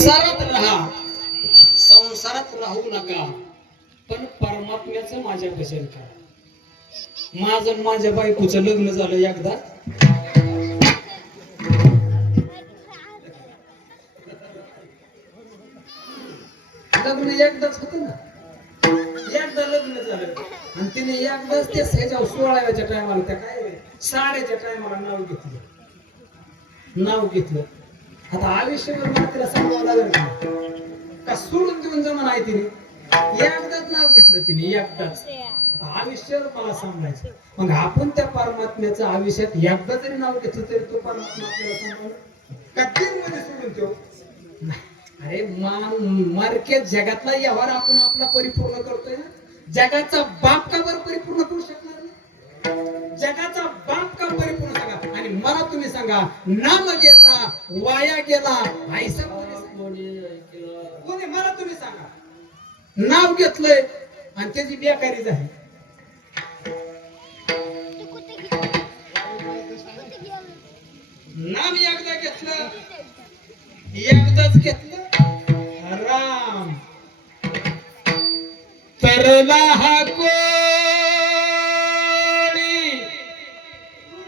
संसारात राहा, संसारात राहू नका, पण परमात्म्याचं माझ्या भजन करा. माझं माझ्या बायकोचं लग्न झालं एकदा, लग्न एकदाच होत ना, एकदा लग्न झालं आणि तिने एकदाच ते ह्याच्या 16व्याच्या टायमाला त्या काय साड्याच्या टायमाला नाव घेतलं. आता आयुष्यभर मला तिला सांगावं लागेल का सोडून देऊन जमा नाही तिने, एकदाच नाव घेतलं तिने, एकदाच. आयुष्यावर मला सांगायचं, मग आपण त्या परमात्म्याचं आयुष्यात एकदा जरी नाव घेतलं तरी तो परमात्मा आपल्याला सांगावं का 3 मध्ये सोडून ठेव? अरे मार्केट जगातला व्यवहार आपण आपला परिपूर्ण करतोय ना. जगाचा बाप का बरं परिपूर्ण करू शकणार नाही? जगाचा बाप का परिपूर्ण सांगा. आणि मला तुम्ही सांगा, नाम घेता वाया गेला ऐसा कोणी? मला तुम्ही सांगा, नाव घेतलंय आणि त्याची बेकारी झाली. नाम एकदा घेतलं, एकदाच घेतलं, राम तरला हा कोणी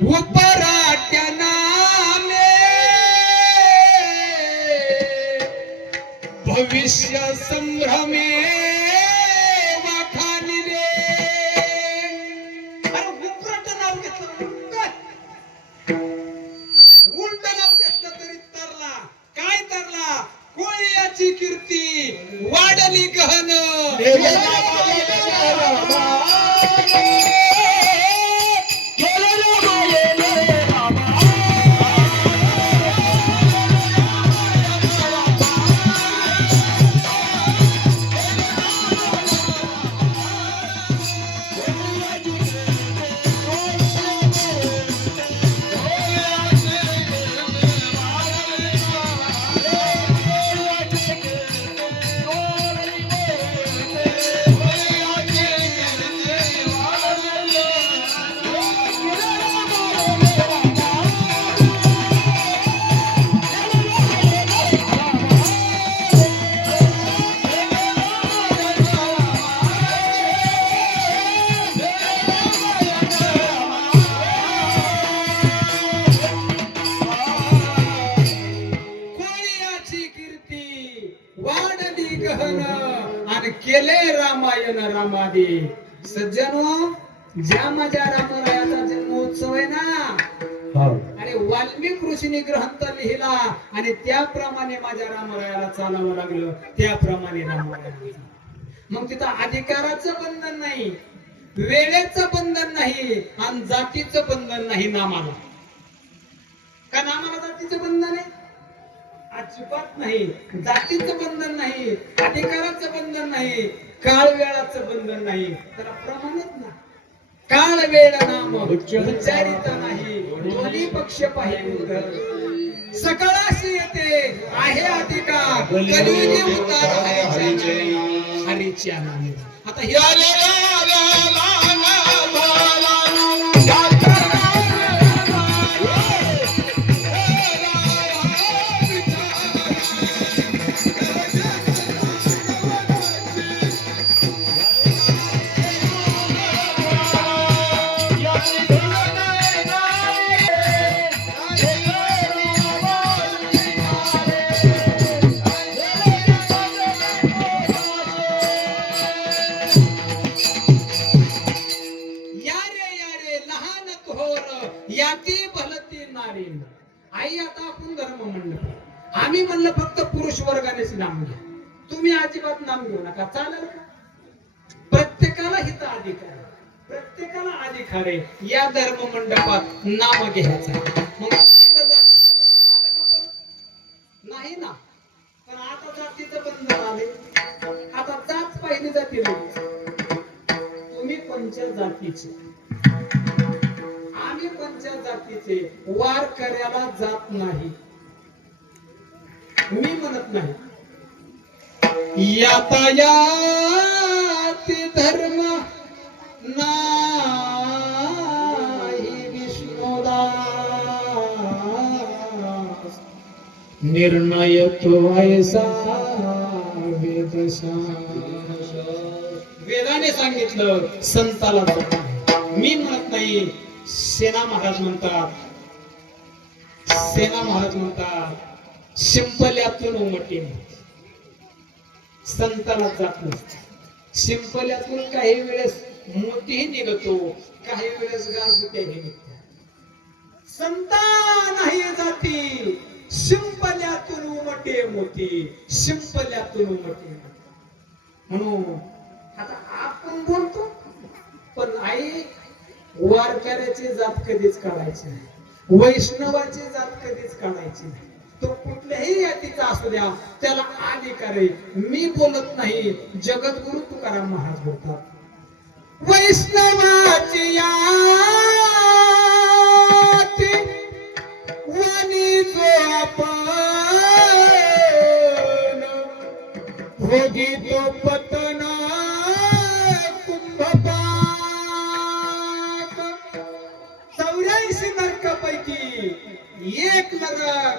उपराट्या नामे भविष्य संभ्रमे वाखानिले. अरे उपराट नाव घेतलं, उलट नाव घेतलं तरी तरला. काय तरला? कोळीयाची कीर्ती वाढली गहन. आणि केले रामायण रामादी. सज्जनो, ज्या माझ्या रामरायाचा जन्मोत्सव आहे ना, अरे वाल्मिक ऋषीने ग्रंथ लिहिला आणि त्याप्रमाणे माझ्या रामरायाला चालावं लागलं, त्याप्रमाणे रामराया. मग तिथं अधिकाराचं बंधन नाही, वेळेचं बंधन नाही आणि जातीचं बंधन नाही नामाला. का नामाला जातीचं बंधन आहे? अजिबात नाही. जातीचं बंधन नाही, अधिकाराचं बंधन नाही, काळ वेळाचं बंधन नाही. तर प्रमाणित ना, काळ वेळ नाम उच्चारित नाही, दोन्ही पक्ष पाहिजे. सकळाशी येते आहे अधिकार, कलियुगी उतार हरीच्या नामे. आता हे याती भलती नारी. आई, आता आपण धर्म म्हणलं, आम्ही म्हणलं फक्त पुरुष वर्गानेच नाम घ्या, तुम्ही अजिबात नाम घेऊ नका. चालेल का? प्रत्येकाला हित अधिकार, प्रत्येकाला अधिकार आहे या धर्म मंडपात नाम घ्यायचा. मग इथं जातीचं बंधन आलं का परत? नाही ना. पण आता जातीचं बंधन आले, आता जात पाहिली जाते. तुम्ही कोणत्या जातीचे, आम्ही कोणत्या जातीचे, वार करायला जात नाही. मी म्हणत नाही यातायात धर्म नाही विष्णुदास. निर्णय तो ऐसा वेदशा. वेदाने सांगितलं संताला जप. मी म्हणत नाही. सेना महाराज म्हणतात, सेना महाराज म्हणतात शिंपल्यातून उमटे. संताला जात नसते. शिंपल्यातून काही वेळेस मोतीही निघतो, काही वेळेस गारगुट्याही निघतात. संता नाही जाती शिंपल्यातून उमटे मोती, शिंपल्यातून उमटे. म्हणून आता आपण बोलतो, पण आई वारकऱ्याची जात कधीच काढायची नाही, वैष्णवाची जात कधीच काढायची नाही. तो कुठल्याही जातीचा असू द्या, त्याला अधिकार आहे. मी बोलत नाही, जगद्गुरु तुकाराम महाराज बोलतात. वैष्णवाची वाणी जो आपण होगी तो पतना कुंभपाक. 84 नरकापैकी एक नरक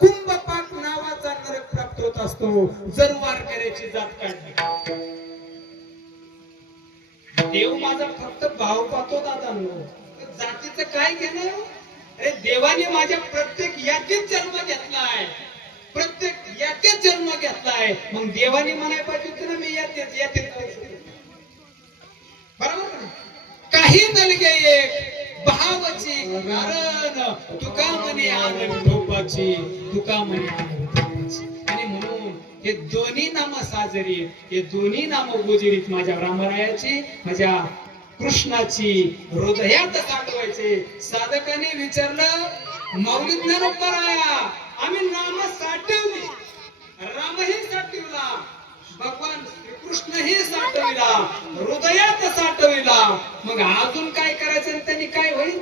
कुंभपाक नावाचा नरक प्राप्त होत असतो जर वारकऱ्याची जात काढली. देव माझा फक्त भाव पाहतो दादांनो, जातीचं काय घेणं. अरे देवाने माझ्या प्रत्येक यातीत जन्म घेतलाय, प्रत्येक यातीत जन्म घेतलाय. मग देवाने म्हणाय पाहिजे होतं ना मी यातीत यातीत. बरोबर. काही नलगे एक भावाची कारण तुका म्हणे आनंद ठोपाची, तुका म्हणे आनंद ठोपाची. आणि म्हणून हे दोन्ही नाम साजरी, हे दोन्ही नाम गोजरीत माझ्या रामरायाची, माझ्या कृष्णाची हृदयात साठवायचे. साधकाने विचारलं माऊली ज्ञानोबराया, आम्ही नाम साठवली, रामही साठवला, भगवान कृष्णही साठविला, हृदयात साठविला. मग अजून काय करायचं त्यांनी काय होईल.